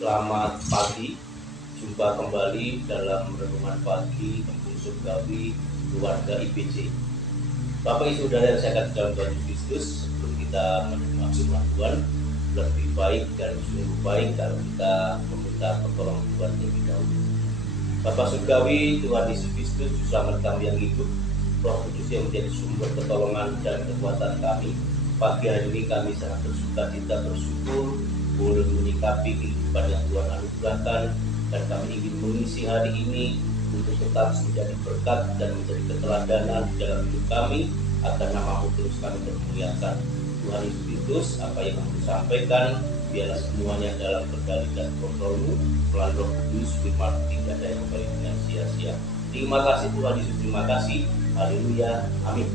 Selamat pagi, jumpa kembali dalam renungan pagi Kampung Surgawi Keluarga IPC. Bapak Ibu Saudara yang saya kasihi dalam Tuhan Yesus Kristus, sebelum kita menerima firman Tuhan, lebih baik dan sungguh baik kalau kita meminta pertolongan Tuhan terlebih dahulu. Bapak Surgawi, Tuhan Yesus Kristus, Selamat kami yang hidup, Roh Kudus yang menjadi sumber pertolongan dan kekuatan kami. Pagi hari ini kami sangat bersuka-cita, bersyukur boleh menyikapi kehidupan yang Tuhan anugerahkan, dan kami ingin mengisi hari ini untuk tetap menjadi berkat dan menjadi keteladanan di dalam hidup kami, agar nama-Mu terus kami permuliakan. Tuhan Yesus Kristus, apa yang kami sampaikan biarlah semuanya dalam kendali dan kontrol-Mu melalui Roh Kudus, firman tidak ada yang kembali dengan sia-sia. Terima kasih Tuhan Yesus, terima kasih. Haleluya, amin.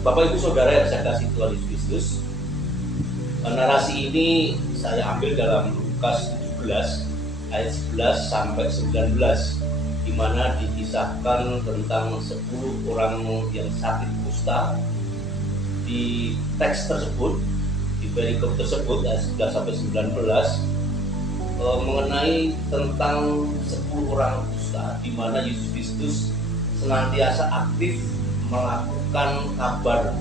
Bapak Ibu Saudara yang saya kasih Tuhan Yesus Kristus, narasi ini saya ambil dalam Lukas 17 ayat 11 sampai 19, di mana dikisahkan tentang 10 orang yang sakit kusta. Di teks tersebut, di perikop tersebut ayat 11 sampai 19 mengenai tentang 10 orang kusta, di mana Yesus Kristus senantiasa aktif melakukan kabar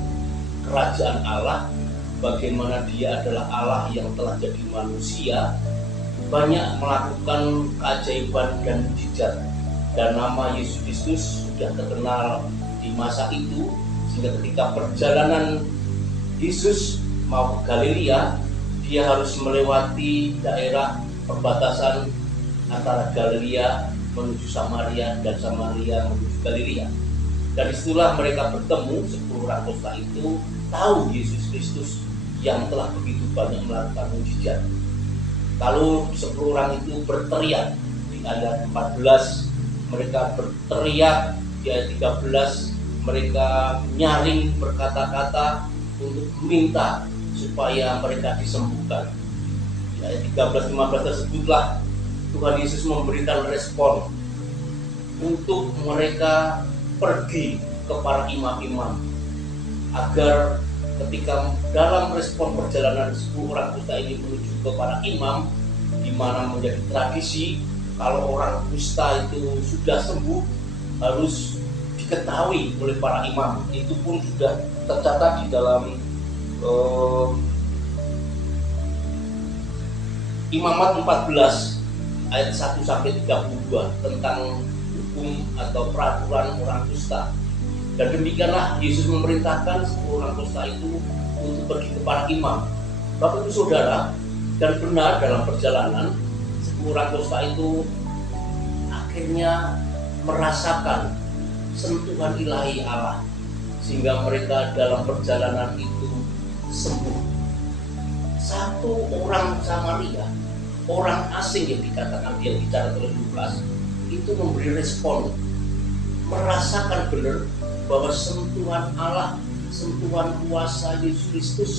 kerajaan Allah, bagaimana Dia adalah Allah yang telah jadi manusia, banyak melakukan keajaiban dan mukjizat, dan nama Yesus Kristus sudah terkenal di masa itu, sehingga ketika perjalanan Yesus mau ke Galilea, Dia harus melewati daerah perbatasan antara Galilea menuju Samaria dan Samaria menuju Galilea. Dan disitulah mereka bertemu, 10 orang kusta itu tahu Yesus Kristus yang telah begitu banyak melakukan mukjizat. Kalau 10 orang itu berteriak, di ayat 14 mereka berteriak, di ayat 13 mereka nyaring berkata-kata untuk meminta supaya mereka disembuhkan. Di ayat 13-15 tersebutlah Tuhan Yesus memberikan respon untuk mereka pergi ke para imam-imam, agar ketika dalam respon perjalanan 10 orang kusta ini menuju ke para imam, di mana menjadi tradisi kalau orang kusta itu sudah sembuh harus diketahui oleh para imam. Itu pun sudah tercatat di dalam Imamat 14 ayat 1 sampai 32 tentang hukum atau peraturan orang kusta. Dan demikianlah Yesus memerintahkan 10 orang kusta itu untuk pergi ke para imam. Bapak Ibu Saudara, dan benar dalam perjalanan 10 orang kusta itu akhirnya merasakan sentuhan ilahi Allah, sehingga mereka dalam perjalanan itu sembuh. Satu orang Samaria, orang asing yang dikatakan dia bicara oleh Lukas, itu memberi respon, merasakan benar bahwa sentuhan Allah, sentuhan kuasa Yesus Kristus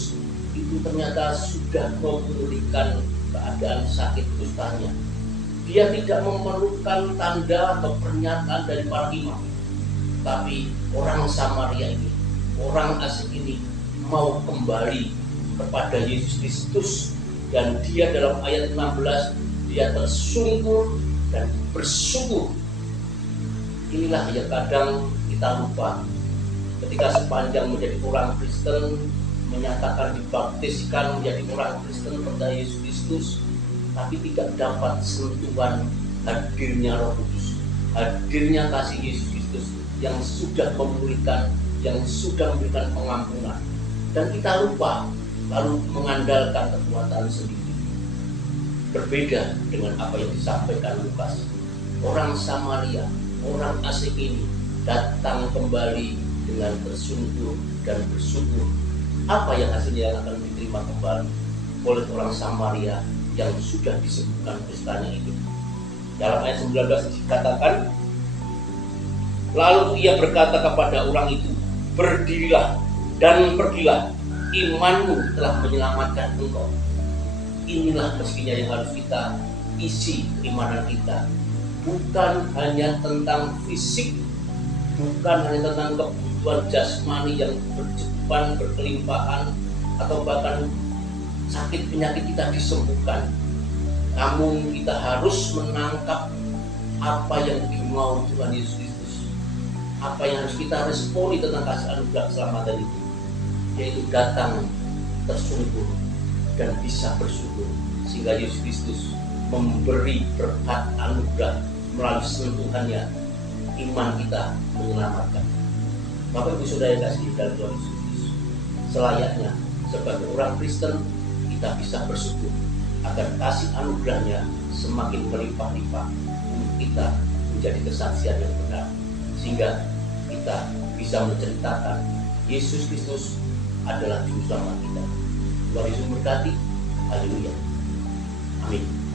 itu ternyata sudah memulihkan keadaan sakit kustanya. Dia tidak memerlukan tanda atau pernyataan dari para imam, tapi orang Samaria ini, orang asing ini mau kembali kepada Yesus Kristus, dan dia dalam ayat 16 dia tersungkur dan bersungguh. Inilah yang kadang kita lupa ketika sepanjang menjadi orang Kristen, menyatakan dibaptiskan menjadi orang Kristen percaya Yesus Kristus, tapi tidak dapat sentuhan hadirnya Roh Kudus, hadirnya kasih Yesus Kristus yang sudah memulihkan, yang sudah memberikan pengampunan, dan kita lupa lalu mengandalkan kekuatan sendiri. Berbeda dengan apa yang disampaikan Lukas, orang Samaria, orang asing ini datang kembali dengan bersungguh dan bersyukur. Apa yang hasilnya akan diterima kembali oleh orang Samaria yang sudah disembuhkan kustanya itu? Dalam ayat 19 dikatakan, lalu ia berkata kepada orang itu, berdirilah dan pergilah, imanmu telah menyelamatkan engkau. Inilah mestinya yang harus kita isi keimanan kita. Bukan hanya tentang fisik, bukan hanya tentang kebutuhan jasmani yang bercukupan, berkelimpahan, atau bahkan sakit penyakit kita disembuhkan, namun kita harus menangkap apa yang dimau Tuhan Yesus Kristus, apa yang harus kita responi tentang kasih anugerah keselamatan itu, yaitu datang tersungkur dan bisa bersyukur, sehingga Yesus Kristus memberi berkat anugerah melalui sentuhannya. Iman kita menyelamatkan. Bapak Ibu Saudara yang kasih dalam Tuhan Yesus Kristus, selayaknya sebagai orang Kristen kita bisa bersyukur agar kasih anugerahnya semakin berlimpah-limpah untuk kita menjadi kesaksian yang benar, sehingga kita bisa menceritakan Yesus Kristus adalah juru selamat kita. Tuhan Yesus memberkati. Haleluya. Amin.